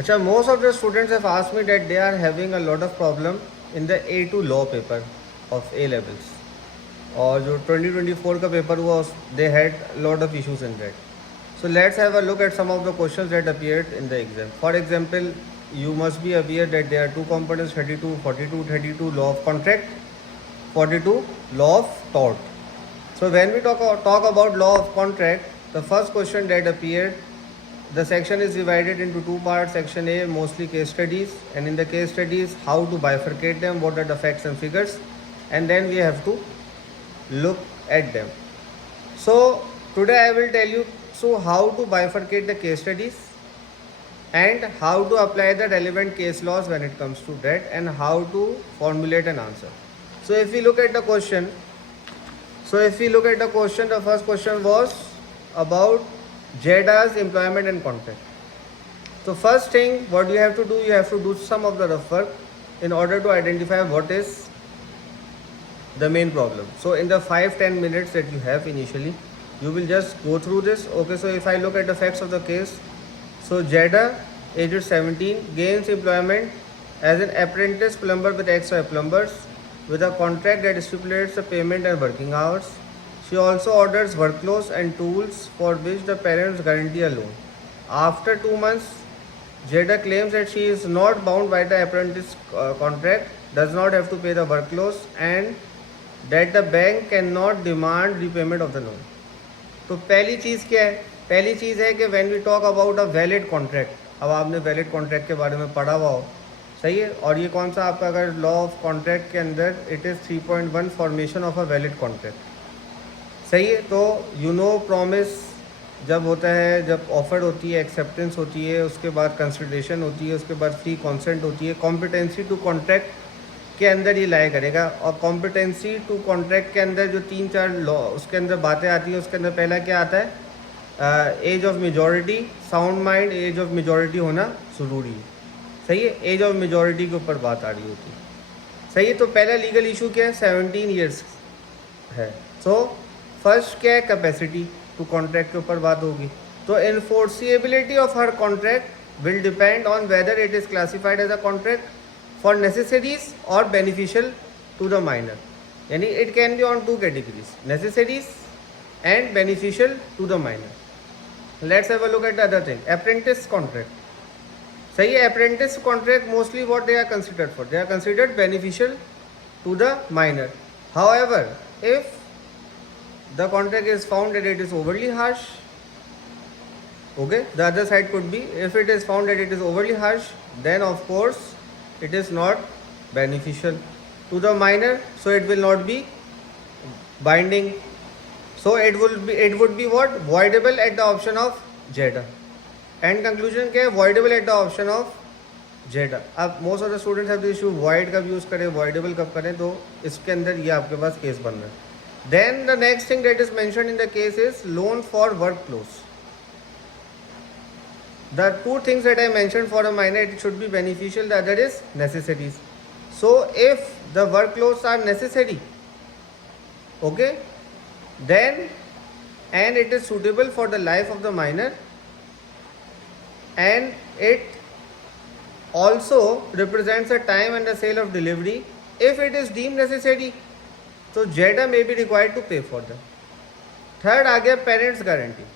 अच्छा, most of the students have asked me that they are having a lot of problem in the A2 law paper of A levels. और जो 2024 का paper हुआ they had lot of issues in that. So let's have a look at some of the questions that appeared in the exam. For example, you must be aware that there are two components, 32, 42, 32 law of contract, 42 law of tort. So when we talk about law of contract, the first question that appeared, the section is divided into two parts. Section A, mostly case studies, and in the case studies, how to bifurcate them, what are the facts and figures, and then we have to look at them. So today I will tell you how to bifurcate the case studies and how to apply the relevant case laws when it comes to that, and how to formulate an answer. So if we look at the question, the first question was about JEDA's employment and contract. So first thing, what you have to do some of the rough work in order to identify what is the main problem. So in the 5-10 minutes that you have initially, you will just go through this. Okay, so if I look at the facts of the case, so JEDA, aged 17, gains employment as an apprentice plumber with XY Plumbers with a contract that stipulates the payment and working hours. She also orders work clothes and tools for which the parents guarantee a loan. After 2 months, JEDA claims that she is not bound by the apprentice contract, does not have to pay the work clothes, and that the bank cannot demand repayment of the loan. तो पहली चीज़ क्या है? पहली चीज़ है कि when we talk about a valid contract, अब आपने वैलिड कॉन्ट्रैक्ट के बारे में पढ़ा हुआ हो, सही है, और ये कौन सा आपका अगर लॉ ऑफ कॉन्ट्रैक्ट के अंदर it is 3.1 formation of a valid contract, सही है. तो यू नो प्रॉमिस जब होता है, जब ऑफर होती है, एक्सेप्टेंस होती है, उसके बाद कंसिडरेशन होती है, उसके बाद फ्री कॉन्सेंट होती है, कॉम्पिटेंसी टू कॉन्ट्रैक्ट के अंदर ये लाया करेगा. और कॉम्पिटेंसी टू कॉन्ट्रैक्ट के अंदर जो 3-4 लॉ उसके अंदर बातें आती हैं, उसके अंदर पहला क्या आता है? Age of majority, sound mind, age of majority होना ज़रूरी है, सही है. एज ऑफ मेजॉरिटी के ऊपर बात आ रही होती है, सही है. तो पहला लीगल इशू क्या है? 17 ईयर्स है. सो फर्स्ट क्या है? कैपेसिटी टू कॉन्ट्रैक्ट के ऊपर बात होगी. तो इन्फोर्सिएबिलिटी ऑफ हर contract will depend on whether it is classified as a contract for necessaries or beneficial to the minor. यानी it can be on two categories, necessaries and beneficial to the minor. Let's have a look at the other thing, apprentice contract. सही है. apprentice contract mostly what they are considered for? They are considered beneficial to the minor. However, if the contract is found that it is overly harsh, okay, the other side could be, if it is found that it is overly harsh, then of course it is not beneficial to the minor, so it will not be binding. So it would be what? Voidable at the option of JEDA. And conclusion क्या है? Voidable at the option of JEDA. अब most of the students have the issue void कब use करें, voidable कब करें, तो इसके अंदर ये आपके पास केस बन रहा है. Then the next thing that is mentioned in the case is loan for work clothes. The two things that I mentioned for a minor, it should be beneficial, the other is necessities. So if the work clothes are necessary, okay, then and it is suitable for the life of the minor, and it also represents a time and the sale of delivery, if it is deemed necessary, so JEDA may be required to pay for them. Third आ गया parents guarantee.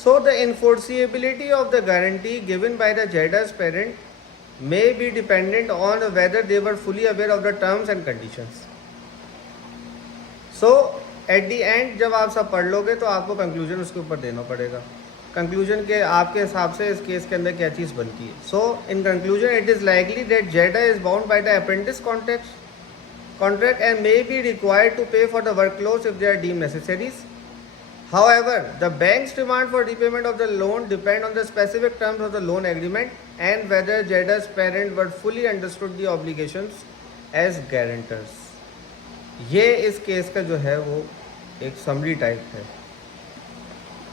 So the enforceability of the guarantee given by the JEDA's parent may be dependent on whether they were fully aware of the terms and conditions. So at the end जब आप सब पढ़ लोगे तो आपको conclusion उसके ऊपर देना पड़ेगा. कंक्लूजन के आपके हिसाब से इस केस के अंदर क्या चीज़ बनती है. So in conclusion it is likely that JEDA is bound by the apprentice contract and may be required to pay for the work clothes if they are deemed necessaries. However, the bank's demand for repayment of the loan depend on the specific terms of the loan agreement and whether JEDA's parent were fully understood the obligations as guarantors. ये इस case का जो है वो एक summary type है.